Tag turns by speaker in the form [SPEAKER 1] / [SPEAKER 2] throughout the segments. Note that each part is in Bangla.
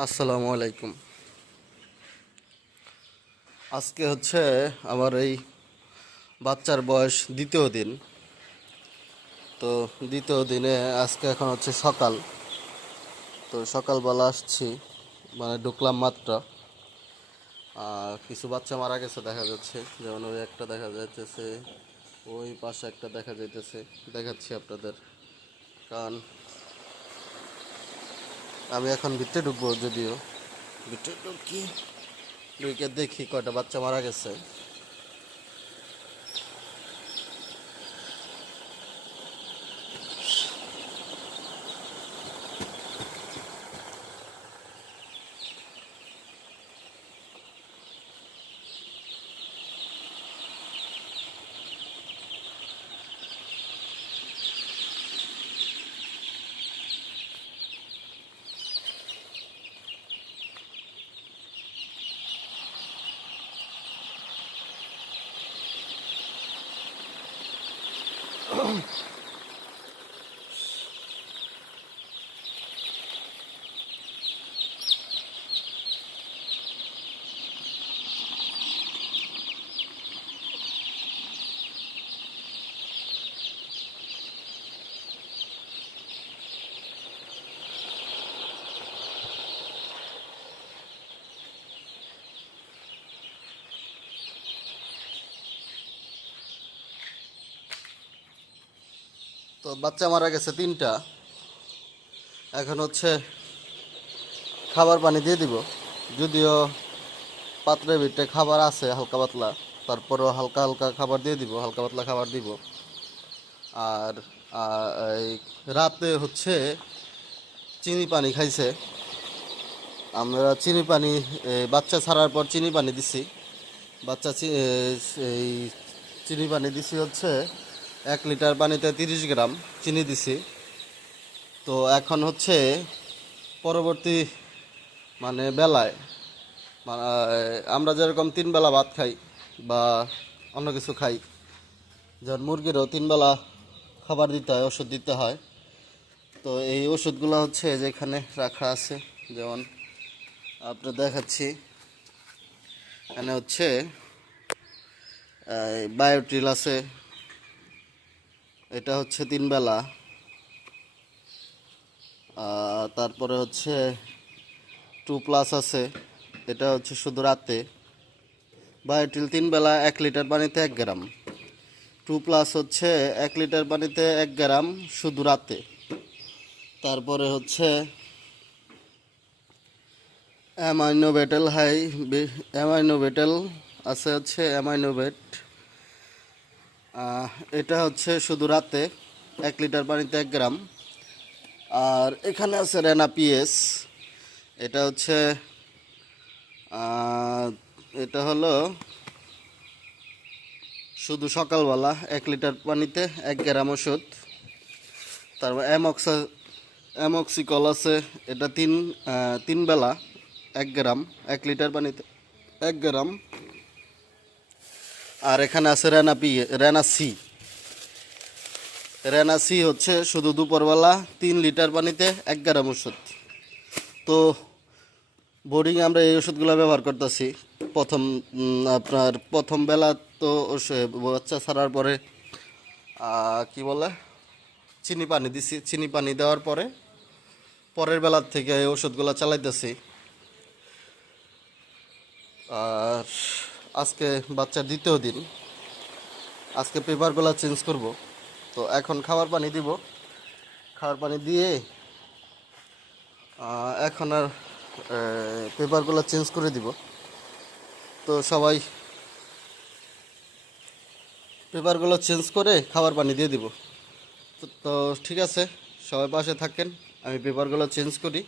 [SPEAKER 1] আসসালামু আলাইকুম। আজকে হচ্ছে আমার এই বাচ্চার বয়স দ্বিতীয় দিন। তো দ্বিতীয় দিনে আজকে এখন হচ্ছে সকাল। তো সকালবেলা আসছি মানে ঢুকলাম মাত্র। কিছু বাচ্চা মারা গেছে দেখা যাচ্ছে, যেমন ওই একটা দেখা যাইতেছে, ওই পাশে একটা দেখা যাইতেছে, দেখাচ্ছি আপনাদের। কারণ আমি এখন ভিতরে ঢুকবো যদিও। ভিতরে ঢুকি। ঢুকে দেখি কয়টা বাচ্চা মারা গেছে। তো বাচ্চা মারা গেছে তিনটা। এখন হচ্ছে খাবার পানি দিয়ে দিব। যদিও পাত্রের ভিতরে খাবার আছে হালকা পাতলা, তারপরেও হালকা হালকা খাবার দিয়ে দিব, হালকা পাতলা খাবার দিব। আর রাতে হচ্ছে চিনি পানি খাইছে। আমরা চিনি পানি বাচ্চা ছাড়ার পর চিনি পানি দিছি। বাচ্চা এই চিনি পানি দিছি হচ্ছে এক লিটার পানিতে তিরিশ গ্রাম চিনি দিছি। তো এখন হচ্ছে পরবর্তী মানে বেলায় মানে আমরা যেরকম তিন বেলা ভাত খাই বা অন্য কিছু খাই, যেমন মুরগিরও তিন বেলা খাবার দিতে হয়, ওষুধ দিতে হয়। তো এই ওষুধগুলো হচ্ছে যেখানে রাখা আছে, যেমন আপনার দেখাচ্ছি। এখানে হচ্ছে বায়োটিল আছে এটা হচ্ছে তিন বেলা। তারপরে হচ্ছে টু প্লাস আছে। এটা হচ্ছে শুধু রাতে। বায়োটিল তিন বেলা এক লিটার পানিতে এক গ্রাম। টু প্লাস হচ্ছে এক লিটার পানিতে এক গ্রাম শুধু রাতে। তারপরে হচ্ছে অ্যামাইনোভেটেল হাই অ্যামাইনোভেটেল আছে হচ্ছে অ্যামাইনোভেট আহ, এটা হচ্ছে শুধু রাতে এক লিটার পানিতে এক গ্রাম। আর এখানে আছে রেনা পিএস। এটা হচ্ছে এটা হলো শুধু সকালবেলা এক লিটার পানিতে এক গ্রাম ওষুধ। তারপর অ্যামক্সা, অ্যামক্সিকল আছে, এটা তিন তিন বেলা এক গ্রাম, এক লিটার পানিতে এক গ্রাম। আর এখানে আছে রেনা পি, রেনা সি। রেনা সি হচ্ছে শুধু দুপুরবেলা তিন লিটার পানিতে এক গ্রাম ওষুধ। তো বোর্ডিং আমরা এই ওষুধগুলো ব্যবহার করতেছি। প্রথম আপনার প্রথম বেলা তো বাচ্চা ছাড়ার পরে কি বলে? চিনি পানি দিছি, চিনি পানি দেওয়ার পরে পরের বেলার থেকে এই ওষুধগুলো চালাইতেছি। আর আজকে বাচ্চার দ্বিতীয় দিন। আজকে পেপারগুলো চেঞ্জ করব। তো এখন খাবার পানি দিব। খাবার পানি দিয়ে এখন আর পেপারগুলো চেঞ্জ করে দিব। তো সবাই পেপারগুলো চেঞ্জ করে খাবার পানি দিয়ে দিব। তো ঠিক আছে, সবাই পাশে থাকেন। আমি পেপারগুলো চেঞ্জ করি।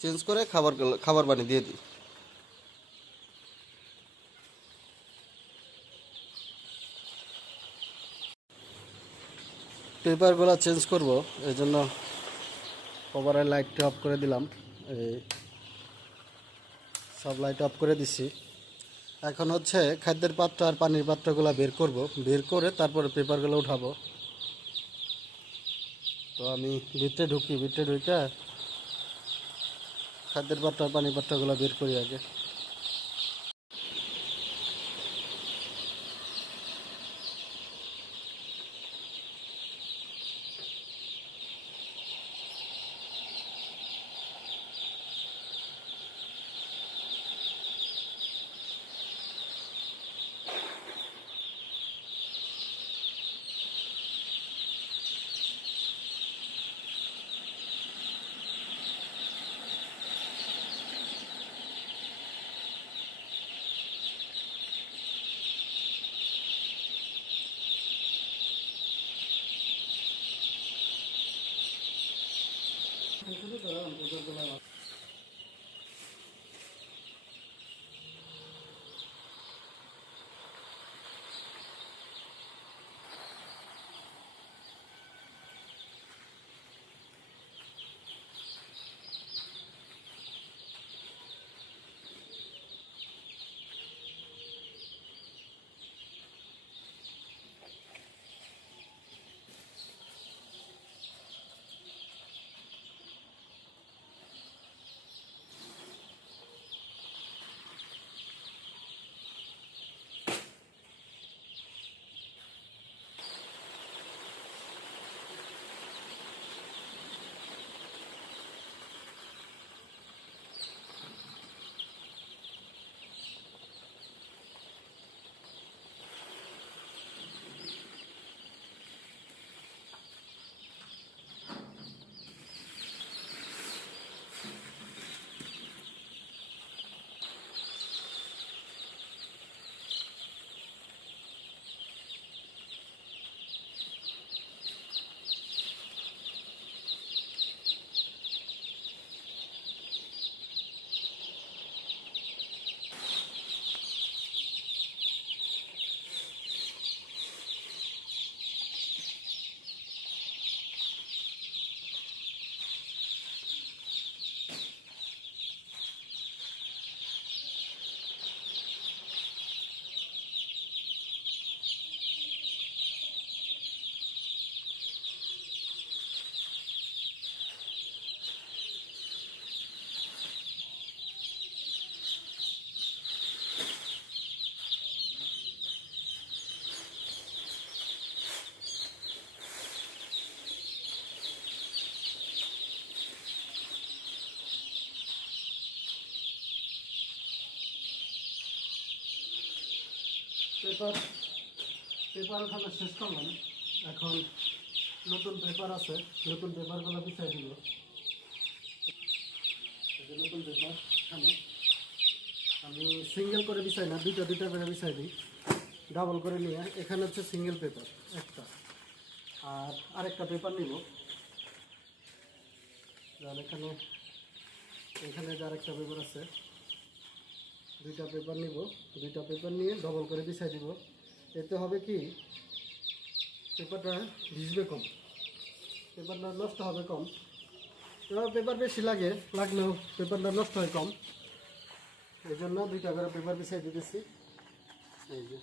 [SPEAKER 1] চেঞ্জ করে খাবারগুলো খাবার পানি দিয়ে দিই। পেপারগুলো চেঞ্জ করব, এই জন্য কভারের লাইটটা অফ করে দিলাম। এই সব লাইট অফ করে দিছি। এখন হচ্ছে খাদ্যের পাত্র আর পানির পাত্রগুলো বের করব। বের করে তারপরে পেপারগুলো উঠাবো। তো আমি ভিতরে ঢুকি, ভিতরে ঢুকে খাদ্যের পাত্র আর পানির পাত্রগুলো বের করি আগে। 你看这个人我们就知道了 পেপার পেপার ওখানে শেষ করলাম। এখন নতুন পেপার আছে। নতুন পেপারগুলো পিছিয়ে দিব। নতুন পেপার এখানে। আমি সিঙ্গেল করে বিছাই না, দুইটা দুইটা করে বিছাই দিই। ডাবল করে নিয়ে, এখানে হচ্ছে সিঙ্গেল পেপার একটা। আর আরেকটা পেপার নিব। যার এখানে এখানে যে আরেকটা পেপার আছে। দুইটা পেপার নিব। দুইটা পেপার নিয়ে ডবল করে বিছাই দিব। এতে হবে কি? পেপারটা ভিজবে কম। পেপারটা নষ্ট হবে কম। এবার পেপার বেশি লাগে, লাগলেও পেপারটা নষ্ট হয় কম। এই জন্য দুইটা করে পেপার বিছাই দিতেছি। এই যে।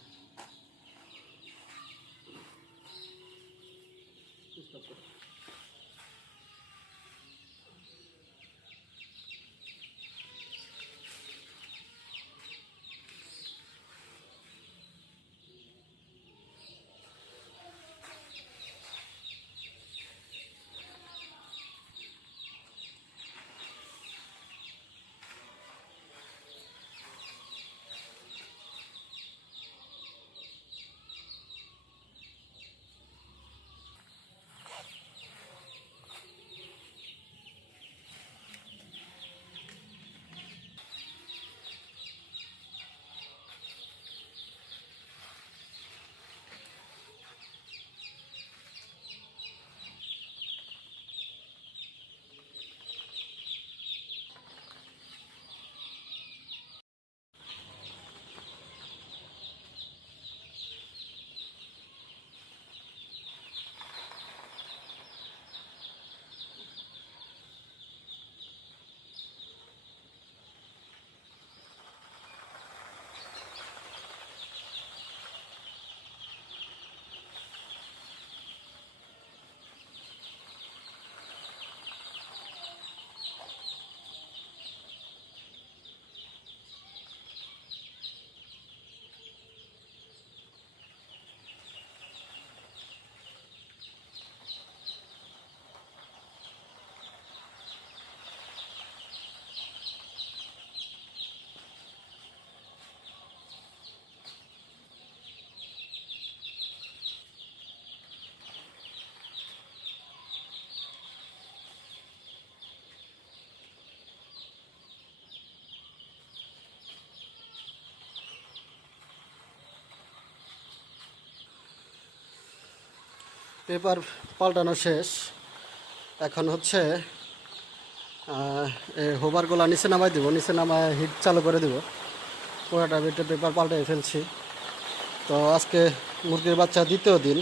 [SPEAKER 1] পেপার পাল্টানো শেষ। এখন হচ্ছে হোবারগুলো নিচে নামাই দিব, নিচে নামায় হিট চালু করে দেবো। পুরোটা বেটে পেপার পাল্টে ফেলছি। তো আজকে মুরগির বাচ্চা দ্বিতীয় দিন,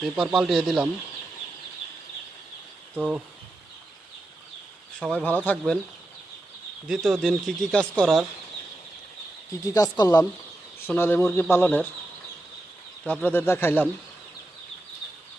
[SPEAKER 1] পেপার পাল্টিয়ে দিলাম। তো সবাই ভালো থাকবেন। দ্বিতীয় দিন কি কি কাজ করার, কি কি কাজ করলাম, সোনালী মুরগি পালনের, তো আপনাদের দেখাইলাম।